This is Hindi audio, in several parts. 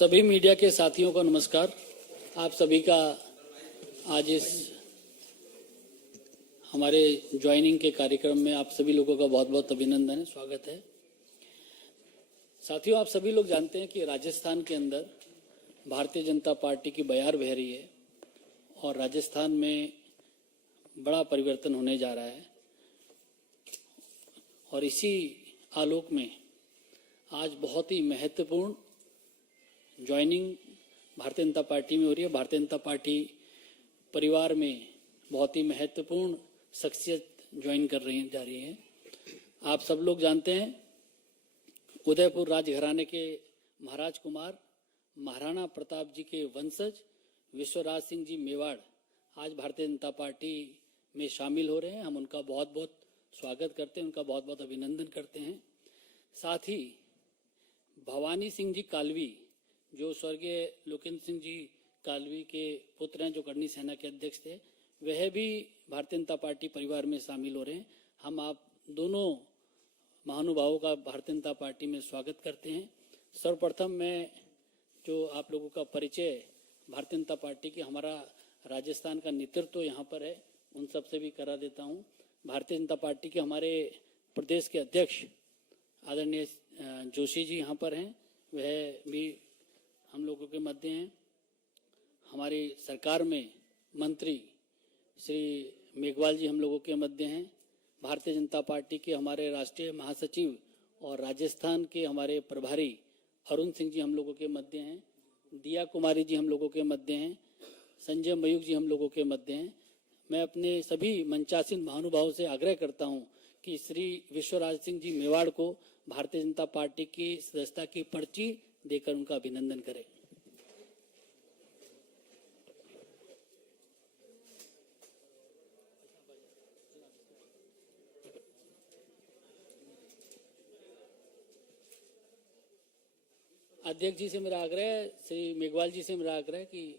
सभी मीडिया के साथियों को नमस्कार। आप सभी का आज इस हमारे ज्वाइनिंग के कार्यक्रम में आप सभी लोगों का बहुत बहुत अभिनंदन है, स्वागत है। साथियों, आप सभी लोग जानते हैं कि राजस्थान के अंदर भारतीय जनता पार्टी की बयार बह रही है और राजस्थान में बड़ा परिवर्तन होने जा रहा है। और इसी आलोक में आज बहुत ही महत्वपूर्ण ज्वाइनिंग भारतीय जनता पार्टी में हो रही है। भारतीय जनता पार्टी परिवार में बहुत ही महत्वपूर्ण शख्सियत ज्वाइन जा रही है। आप सब लोग जानते हैं उदयपुर राजघराने के महाराज कुमार महाराणा प्रताप जी के वंशज विश्वराज सिंह जी मेवाड़ आज भारतीय जनता पार्टी में शामिल हो रहे हैं। हम उनका बहुत बहुत स्वागत करते हैं, उनका बहुत बहुत अभिनंदन करते हैं। साथ ही भवानी सिंह जी कालवी जो स्वर्गीय लोकेंद्र सिंह जी कालवी के पुत्र हैं, जो करनी सेना के अध्यक्ष थे, वह भी भारतीय जनता पार्टी परिवार में शामिल हो रहे हैं। हम आप दोनों महानुभावों का भारतीय जनता पार्टी में स्वागत करते हैं। सर्वप्रथम मैं जो आप लोगों का परिचय भारतीय जनता पार्टी की हमारा राजस्थान का नेतृत्व यहाँ पर है, उन सब से भी करा देता हूँ। भारतीय जनता पार्टी के हमारे प्रदेश के अध्यक्ष आदरणीय जोशी जी यहाँ पर हैं, वह भी हम लोगों के मध्य हैं। हमारी सरकार में मंत्री श्री मेघवाल जी हम लोगों के मध्य हैं। भारतीय जनता पार्टी के हमारे राष्ट्रीय महासचिव और राजस्थान के हमारे प्रभारी अरुण सिंह जी हम लोगों के मध्य हैं। दिया कुमारी जी हम लोगों के मध्य हैं। संजय मयूख जी हम लोगों के मध्य हैं। मैं अपने सभी मंचासीन महानुभावों से आग्रह करता हूं कि श्री विश्वराज सिंह जी मेवाड़ को भारतीय जनता पार्टी की सदस्यता की पर्ची देकर उनका अभिनंदन करें। अध्यक्ष जी से मेरा आग्रह है, श्री मेघवाल जी से मेरा आग्रह है कि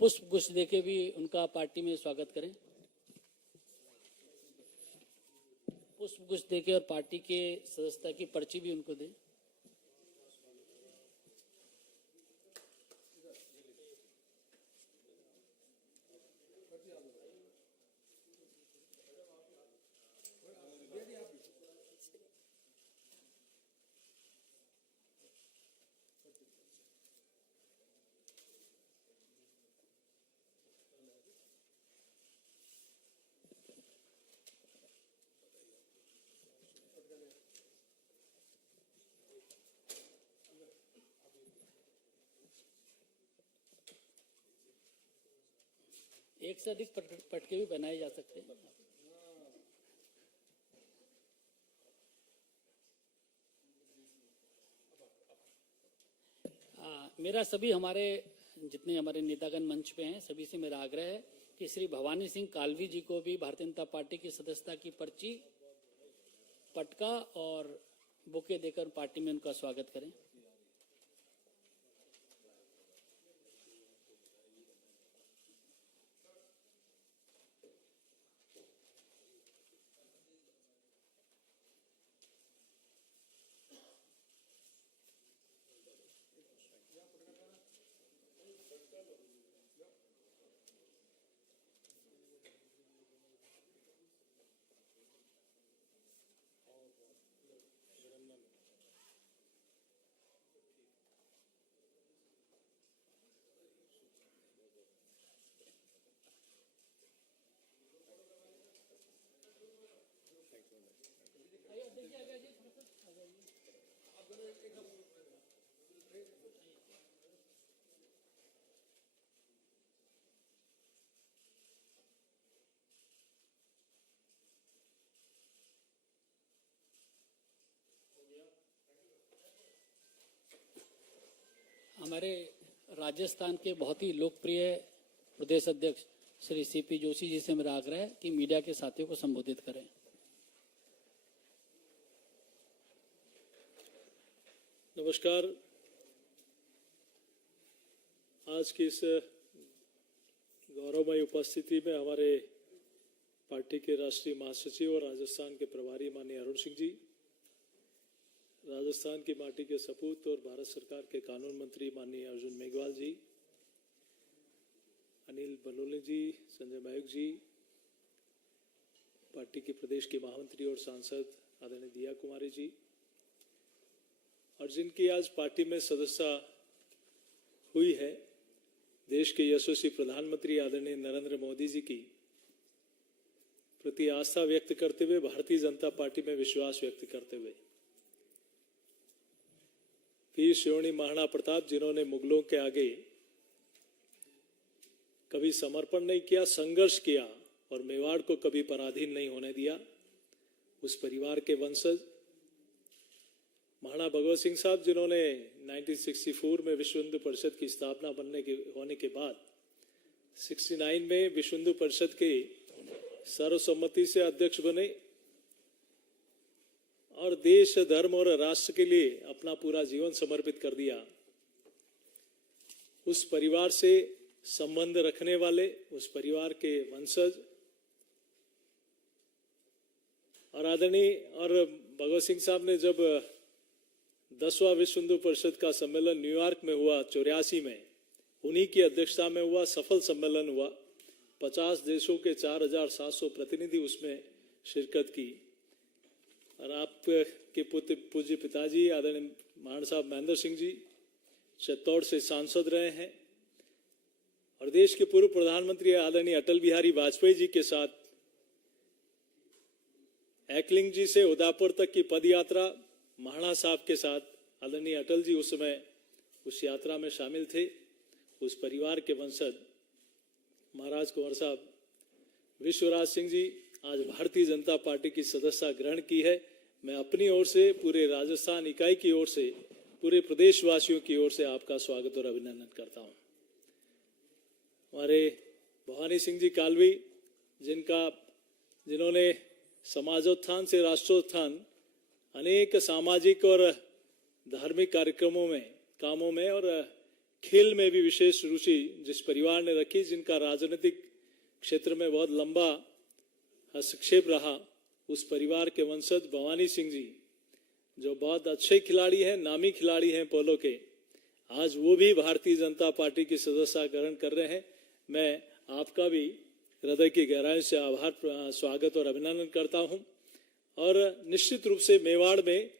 पुष्प गुच्छ देके भी उनका पार्टी में स्वागत करें। पुष्प गुच्छ देके और पार्टी के सदस्यता की पर्ची भी उनको दें। एक से अधिक पटके भी बनाए जा सकते हैं। मेरा सभी हमारे जितने हमारे नेतागण मंच पे हैं सभी से मेरा आग्रह है कि श्री भवानी सिंह कालवी जी को भी भारतीय जनता पार्टी की सदस्यता की पर्ची, पटका और बुके देकर पार्टी में उनका स्वागत करें। हमारे राजस्थान के बहुत ही लोकप्रिय प्रदेश अध्यक्ष श्री सीपी जोशी जी से मेरा आग्रह है कि मीडिया के साथियों को संबोधित करें। नमस्कार। आज की इस गौरवमयी उपस्थिति में हमारे पार्टी के राष्ट्रीय महासचिव और राजस्थान के प्रभारी माननीय अरुण सिंह जी, राजस्थान की माटी के सपूत और भारत सरकार के कानून मंत्री माननीय अर्जुन मेघवाल जी, अनिल बलूनी जी, संजय मायूख जी, पार्टी के प्रदेश के महामंत्री और सांसद आदरणीय दिया कुमारी जी, और जिनकी आज पार्टी में सदस्यता हुई है, देश के यशस्वी प्रधानमंत्री आदरणीय नरेंद्र मोदी जी की प्रति आस्था व्यक्त करते हुए, भारतीय जनता पार्टी में विश्वास व्यक्त करते हुए, वीर शिरोमणि महाराणा प्रताप जिन्होंने मुगलों के आगे कभी समर्पण नहीं किया, संघर्ष किया और मेवाड़ को कभी पराधीन नहीं होने दिया, उस परिवार के वंशज महाराणा भगवत सिंह साहब जिन्होंने 1964 में विश्व हिंदू परिषद की स्थापना होने के बाद 69 में विश्व हिंदू परिषद के सर्वसम्मति से अध्यक्ष बने और देश, धर्म और राष्ट्र के लिए अपना पूरा जीवन समर्पित कर दिया। उस परिवार से संबंध रखने वाले, उस परिवार के वंशज और आदरणीय और भगवत सिंह साहब ने जब 10वां विश्व हिंदू परिषद का सम्मेलन न्यूयॉर्क में हुआ 84 में, उन्हीं की अध्यक्षता में हुआ, सफल सम्मेलन हुआ। 50 देशों के 4700 प्रतिनिधि उसमें शिरकत की और आपके पूज्य पिताजी आदरणीय महाराणा साहब महेंद्र सिंह जी चित्तौड़ से सांसद रहे हैं और देश के पूर्व प्रधानमंत्री आदरणीय अटल बिहारी वाजपेयी जी के साथ एकलिंग जी से उदयपुर तक की पद यात्रा महाराणा साहब के साथ आदरणीय अटल जी उस समय उस यात्रा में शामिल थे। उस परिवार के वंशज महाराज कुंवर साहब विश्वराज सिंह जी आज भारतीय जनता पार्टी की सदस्यता ग्रहण की है। मैं अपनी ओर से, पूरे राजस्थान इकाई की ओर से, पूरे प्रदेशवासियों की ओर से आपका स्वागत और अभिनंदन करता हूं। हमारे भवानी सिंह जी कालवी जिन्होंने समाजोत्थान से राष्ट्रोत्थान, अनेक सामाजिक और धार्मिक कामों में और खेल में भी विशेष रुचि जिस परिवार ने रखी, जिनका राजनीतिक क्षेत्र में बहुत लंबा हस्तक्षेप रहा, उस परिवार के वंशज भवानी सिंह जी जो बहुत अच्छे खिलाड़ी हैं, नामी खिलाड़ी हैं पोलो के, आज वो भी भारतीय जनता पार्टी की सदस्यता ग्रहण कर रहे हैं। मैं आपका भी हृदय की गहराई से आभार, स्वागत और अभिनंदन करता हूं। और निश्चित रूप से मेवाड़ में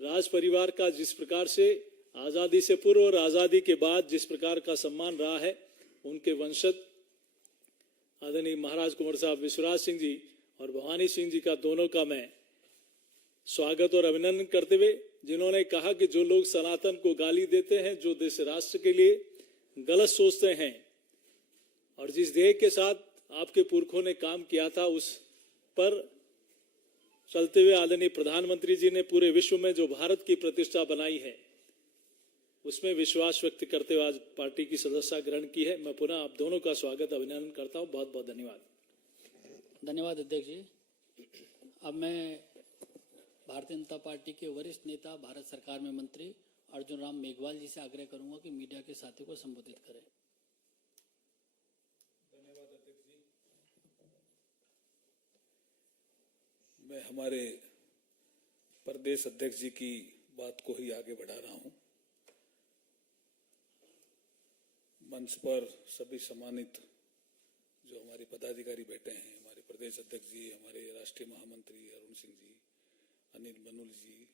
राज परिवार का जिस प्रकार से आज़ादी से पूर्व और आज़ादी के बाद जिस प्रकार का सम्मान रहा है, उनके वंशज आदरणीय महाराज कुंवर साहब विश्वराज सिंह जी और भवानी सिंह जी का, दोनों का मैं स्वागत और अभिनंदन करते हुए, जिन्होंने कहा कि जो लोग सनातन को गाली देते हैं, जो देश राष्ट्र के लिए गलत सोचते हैं और जिस ध्येय के साथ आपके पुरखों ने काम किया था, उस पर चलते हुए आदरणीय प्रधानमंत्री जी ने पूरे विश्व में जो भारत की प्रतिष्ठा बनाई है, उसमें विश्वास व्यक्त करते हुए आज पार्टी की सदस्यता ग्रहण की है। मैं पुनः आप दोनों का स्वागत अभिनंदन करता हूं। बहुत बहुत धन्यवाद। धन्यवाद अध्यक्ष जी। अब मैं भारतीय जनता पार्टी के वरिष्ठ नेता, भारत सरकार में मंत्री अर्जुन राम मेघवाल जी से आग्रह करूंगा कि मीडिया के साथियों को संबोधित करें। धन्यवाद अध्यक्ष जी। मैं हमारे प्रदेश अध्यक्ष जी की बात को ही आगे बढ़ा रहा हूं। मंच पर सभी सम्मानित जो हमारे पदाधिकारी बैठे हैं, हमारे प्रदेश अध्यक्ष जी, हमारे राष्ट्रीय महामंत्री अरुण सिंह जी, अनिल बलूनी जी,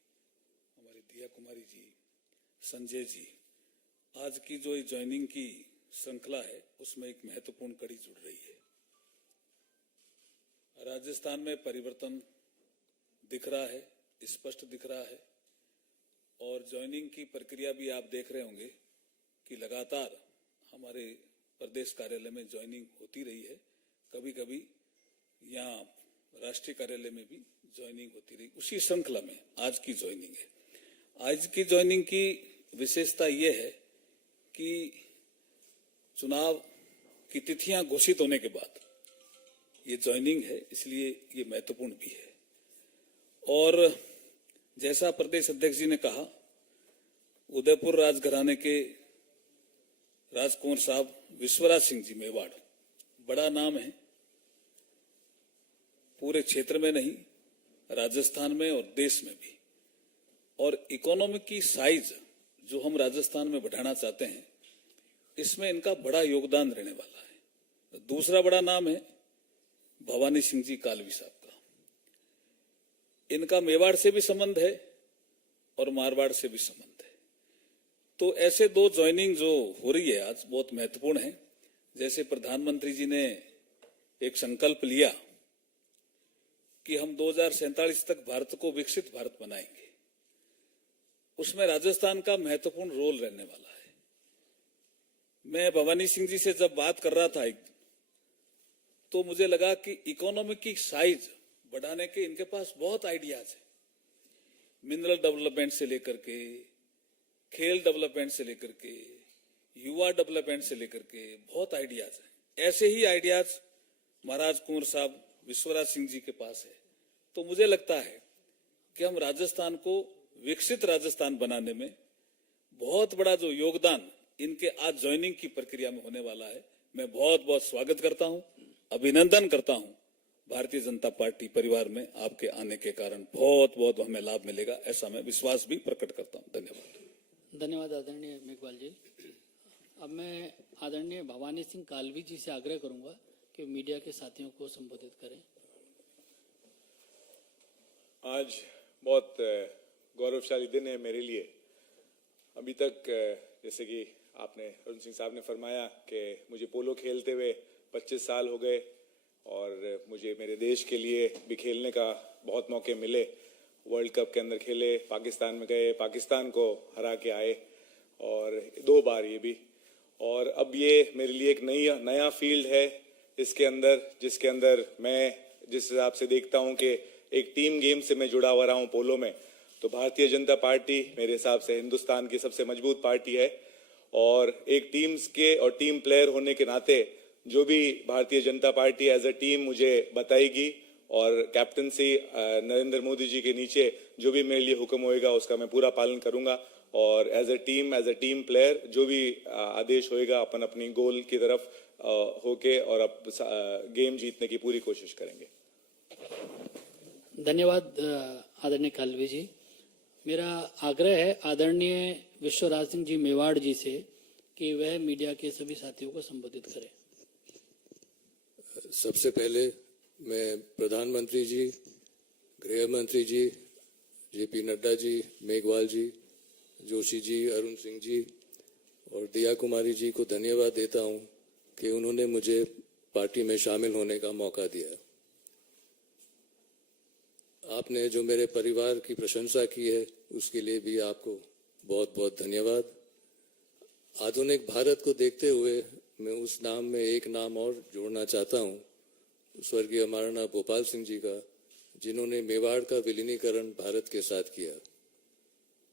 हमारी दिया कुमारी जी, संजय जी, आज की जो ज्वाइनिंग की श्रृंखला है उसमें एक महत्वपूर्ण कड़ी जुड़ रही है। राजस्थान में परिवर्तन दिख रहा है, स्पष्ट दिख रहा है और ज्वाइनिंग की प्रक्रिया भी आप देख रहे होंगे कि लगातार हमारे प्रदेश कार्यालय में ज्वाइनिंग होती रही है। कभी कभी यहाँ राष्ट्रीय कार्यालय में भी ज्वाइनिंग होती रही। उसी श्रृंखला में आज की ज्वाइनिंग है। आज की ज्वाइनिंग की विशेषता ये है कि चुनाव की तिथियां घोषित होने के बाद ये ज्वाइनिंग है, इसलिए ये महत्वपूर्ण भी है। और जैसा प्रदेश अध्यक्ष जी ने कहा, उदयपुर राजघराने के राजकुंवर साहब विश्वराज सिंह जी मेवाड़, बड़ा नाम है पूरे क्षेत्र में नहीं, राजस्थान में और देश में भी। और इकोनॉमी की साइज जो हम राजस्थान में बढ़ाना चाहते हैं, इसमें इनका बड़ा योगदान रहने वाला है। दूसरा बड़ा नाम है भवानी सिंह जी कालवी साहब का। इनका मेवाड़ से भी संबंध है और मारवाड़ से भी संबंध है। तो ऐसे दो ज्वाइनिंग जो हो रही है आज बहुत महत्वपूर्ण है। जैसे प्रधानमंत्री जी ने एक संकल्प लिया कि हम 2047 तक भारत को विकसित भारत बनाएंगे, उसमें राजस्थान का महत्वपूर्ण रोल रहने वाला है। मैं भवानी सिंह जी से जब बात कर रहा था तो मुझे लगा कि इकोनॉमी की साइज बढ़ाने के इनके पास बहुत आइडियाज है। मिनरल डेवलपमेंट से लेकर के, खेल डेवलपमेंट से लेकर के, युवा डेवलपमेंट से लेकर के बहुत आइडियाज हैं। ऐसे ही आइडियाज महाराज कुंवर साहब विश्वराज सिंह जी के पास है। तो मुझे लगता है कि हम राजस्थान को विकसित राजस्थान बनाने में बहुत बड़ा जो योगदान इनके आज ज्वाइनिंग की प्रक्रिया में होने वाला है, मैं बहुत बहुत स्वागत करता हूं, अभिनंदन करता हूं। भारतीय जनता पार्टी परिवार में आपके आने के कारण बहुत बहुत हमें लाभ मिलेगा, ऐसा मैं विश्वास भी प्रकट करता हूं। धन्यवाद। धन्यवाद आदरणीय मेघवाल जी। अब मैं आदरणीय भवानी सिंह कालवी जी से आग्रह करूंगा कि मीडिया के साथियों को संबोधित करें। आज बहुत गौरवशाली दिन है मेरे लिए। अभी तक जैसे कि आपने अरुण सिंह साहब ने फरमाया कि मुझे पोलो खेलते हुए 25 साल हो गए और मुझे मेरे देश के लिए भी खेलने का बहुत मौके मिले। वर्ल्ड कप के अंदर खेले, पाकिस्तान में गए, पाकिस्तान को हरा के आए और 2 बार ये भी। और अब ये मेरे लिए एक नया फील्ड है इसके अंदर, जिसके अंदर मैं जिस हिसाब से देखता हूँ कि एक टीम गेम से मैं जुड़ा हुआ रहा हूँ पोलो में, तो भारतीय जनता पार्टी मेरे हिसाब से हिंदुस्तान की सबसे मजबूत पार्टी है। और एक टीम्स के और टीम प्लेयर होने के नाते जो भी Bharatiya Janata party as a team मुझे बताएगी और कैप्टनसी नरेंद्र मोदी जी के नीचे जो भी मेरे लिए हुक्म होएगा उसका मैं पूरा पालन करूंगा। और एज अ टीम प्लेयर जो भी आदेश होएगा अपन अपनी गोल की तरफ होके और अब गेम जीतने की पूरी कोशिश करेंगे। धन्यवाद आदरणीय कालवी जी। मेरा आग्रह है आदरणीय विश्वराज सिंह जी मेवाड़ जी से कि वह मीडिया के सभी साथियों को संबोधित करें। सबसे पहले मैं प्रधानमंत्री जी, गृह मंत्री जी, जेपी नड्डा जी, मेघवाल जी, जोशी जी, अरुण सिंह जी और दिया कुमारी जी को धन्यवाद देता हूं कि उन्होंने मुझे पार्टी में शामिल होने का मौका दिया। आपने जो मेरे परिवार की प्रशंसा की है उसके लिए भी आपको बहुत बहुत धन्यवाद। आधुनिक भारत को देखते हुए मैं उस नाम में एक नाम और जोड़ना चाहता हूं, स्वर्गीय महाराणा भोपाल सिंह जी का, जिन्होंने मेवाड़ का विलीनीकरण भारत के साथ किया।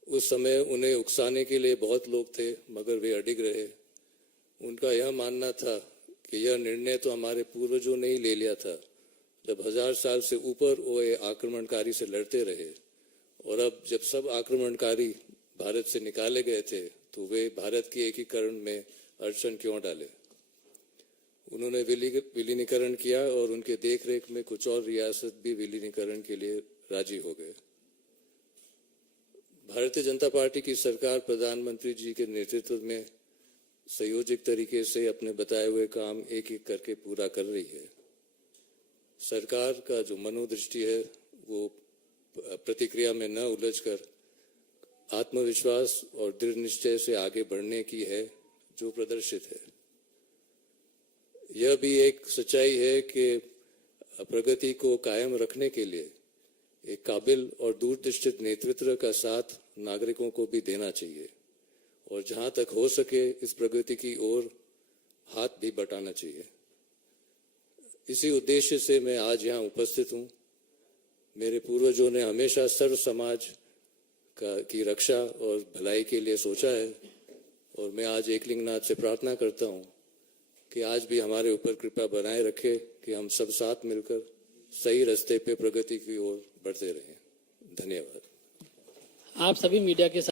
उस समय उन्हें उकसाने के लिए बहुत लोग थे मगर वे अडिग रहे। उनका यह मानना था कि यह निर्णय तो हमारे पूर्वजों ने ही ले लिया था जब 1000 साल से ऊपर वो आक्रमणकारी से लड़ते रहे, और अब जब सब आक्रमणकारी भारत से निकाले गए थे तो वे भारत के एकीकरण में अड़चन क्यों डाले। उन्होंने विलीनीकरण किया और उनके देखरेख में कुछ और रियासत भी विलीनीकरण के लिए राजी हो गए। भारतीय जनता पार्टी की सरकार प्रधानमंत्री जी के नेतृत्व में संयोजित तरीके से अपने बताए हुए काम एक एक करके पूरा कर रही है। सरकार का जो मनोदृष्टि है वो प्रतिक्रिया में न उलझकर आत्मविश्वास और दृढ़ निश्चय से आगे बढ़ने की है जो प्रदर्शित है। यह भी एक सच्चाई है कि प्रगति को कायम रखने के लिए एक काबिल और दूरदृष्टि नेतृत्व का साथ नागरिकों को भी देना चाहिए और जहां तक हो सके इस प्रगति की ओर हाथ भी बटाना चाहिए। इसी उद्देश्य से मैं आज यहाँ उपस्थित हूँ। मेरे पूर्वजों ने हमेशा सर्व समाज की रक्षा और भलाई के लिए सोचा है और मैं आज एकलिंगनाथ से प्रार्थना करता हूँ कि आज भी हमारे ऊपर कृपा बनाए रखे कि हम सब साथ मिलकर सही रास्ते पे प्रगति की ओर बढ़ते रहें। धन्यवाद। आप सभी मीडिया के